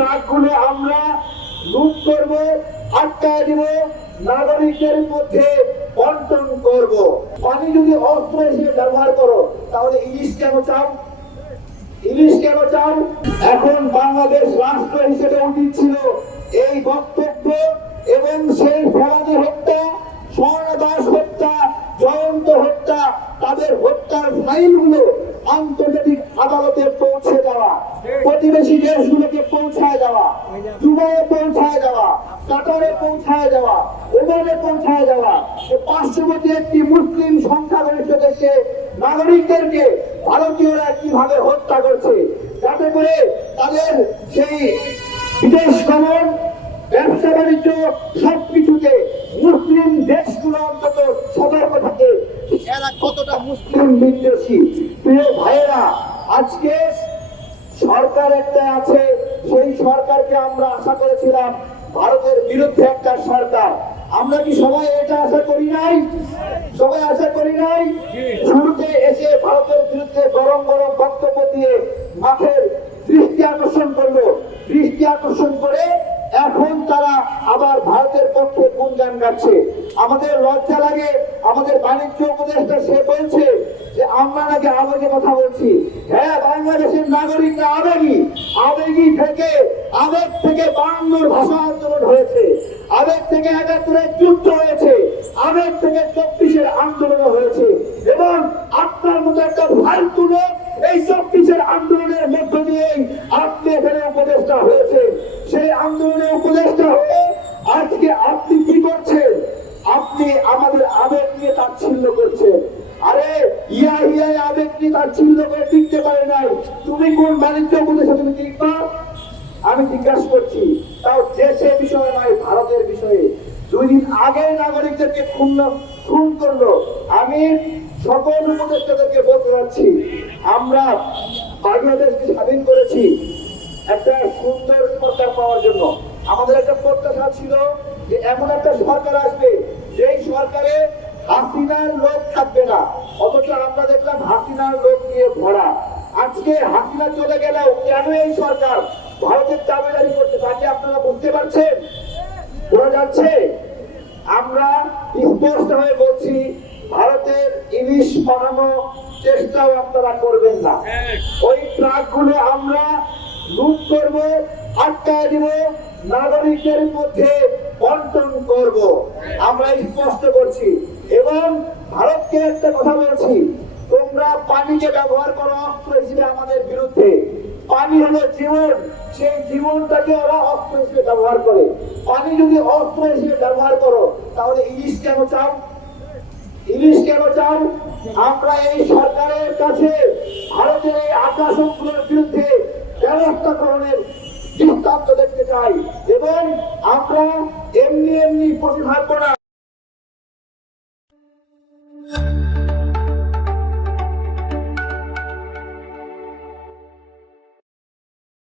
ট্রাকগুলো আমরা লুট করব, আটকায় দিব, নাগরিকদের মধ্যে বন্টন করব। পানি যদি অস্ত্র হিসেবে ব্যবহার করো তাহলে ইলিশ কেন চাও? ইলিশ কেন চাও? এখন বাংলাদেশ রাষ্ট্র হিসেবে উচিত ছিল এই বক্তব্য এবং সেই ফেরাদি হত্যা, স্বর্ণ দাস হত্যা, জয়ন্ত হত্যা, তাদের হত্যার ফাইলগুলো আন্তর্জাতিক আদালতে পৌঁছে দেওয়া, প্রতিবেশী দেশগুলোকে পৌঁছায় দেওয়া, দুবাইয়ে পৌঁছায় দেওয়া, কাতারে পৌঁছায় দেওয়া, ওমানে পৌঁছায় দেওয়া, পার্শ্ববর্তী একটি মুসলিম সংখ্যাগরিষ্ঠ দেশে নাগরিকদেরকে ভারতীয়রা কিভাবে হত্যা করছে, যাতে করে তাদের সেই বিদেশ গমন, ব্যবসা বাণিজ্য সবকিছুতে মুসলিম দেশগুলো অন্তত সতর্ক থাকে এরা কতটা মুসলিম বিদ্বেষী। প্রিয় ভাইয়েরা, আজকে সরকার একটা আছে, সেই সরকারকে আমরা আশা করেছিলাম ভারতের বিরুদ্ধে একটা সরকার। আমরা কি সবাই এটা আশা করি নাই? সবাই আশা করি নাই? শুরুতে এসে ভারতের বিরুদ্ধে গরম গরম বক্তব্য দিয়ে মাঠের দৃষ্টি আকর্ষণ করলো, দৃষ্টি আকর্ষণ করে এখন তারা আবার ভারতের পক্ষে গুণগান গাচ্ছে। আমাদের লজ্জা লাগে, আমাদের বাণিজ্য উপদেষ্টা সে বলছে যে আমরা নাকি আবেগে কথা বলছি। হ্যাঁ, বাংলাদেশের নাগরিকরা আবেগী, আবেগী থেকে আবেগ থেকে 52 ভাষা আন্দোলন হয়েছে, আবেগ থেকে 71-এর যুদ্ধ হয়েছে, আবেগ থেকে 24-এর আন্দোলন হয়েছে, এবং আপনার মতো একটা ফালতু লোক এই 24-এর আন্দোলনের মধ্য দিয়েই আপনি এখানে উপদেষ্টা হয়েছে। সেই আন্দোলনে উপদেষ্টা হয়ে আজকে আপনি কি করছেন? আপনি আমাদের আবেগ নিয়ে তাচ্ছিল্য করছেন। আরে ইয়া আবেগ নিয়ে তাচ্ছিল্য করে টিকতে পারে নাই, তুমি কোন বাণিজ্য উপদেষ্টা তুমি টিকবা? আমি জিজ্ঞাসা করছি, তাও দেশের বিষয়ে নয়, ভারতের বিষয়ে। 2 দিন আগে নাগরিকদেরকে খুন করলো। আমি সকল উপদেষ্টাদেরকে বলতে যাচ্ছি, আমরা বাংলাদেশকে স্বাধীন করেছি একটা সুন্দর সরকার পাওয়ার জন্য। আমাদের একটা প্রত্যাশা ছিল যে এমন একটা সরকার আসবে যেই সরকারে হাসিনার লোক থাকবে না, অথচ আমরা দেখলাম হাসিনার লোক দিয়ে ভরা। আজকে হাসিনা চলে গেলেও কেন এই সরকার ভারতের দাবিদারি করতে থাকে আপনারা বুঝতে পারছেন? বোঝা যাচ্ছে? আমরা স্পষ্ট হয়ে বলছি, ভারতের ইলিশ বানানো চেষ্টাও আপনারা করবেন না। ওই ট্রাকগুলো আমরা লুট করব, আটকায় দিব, নাগরিকদের মধ্যে বন্টন করব, আমরা স্পষ্ট করছি। এবং ভারতকে একটা কথা বলছি, তোমরা পানিকে ব্যবহার করো অস্ত্র হিসেবে আমাদের বিরুদ্ধে। পানি হলো জীবন, সেই জীবনটাকে ওরা অস্ত্র হিসেবে ব্যবহার করে। পানি যদি অস্ত্র হিসেবে ব্যবহার করো তাহলে ইলিশ কেন চাও? ইলিশ কেন চাও? আমরা এই সরকারের কাছে ভারতের এই আগ্রাসনগুলোর বিরুদ্ধে ব্যবস্থা গ্রহণের দৃষ্টান্ত দেখতে চাই, এবং আমরা এমনি প্রতিভাব করা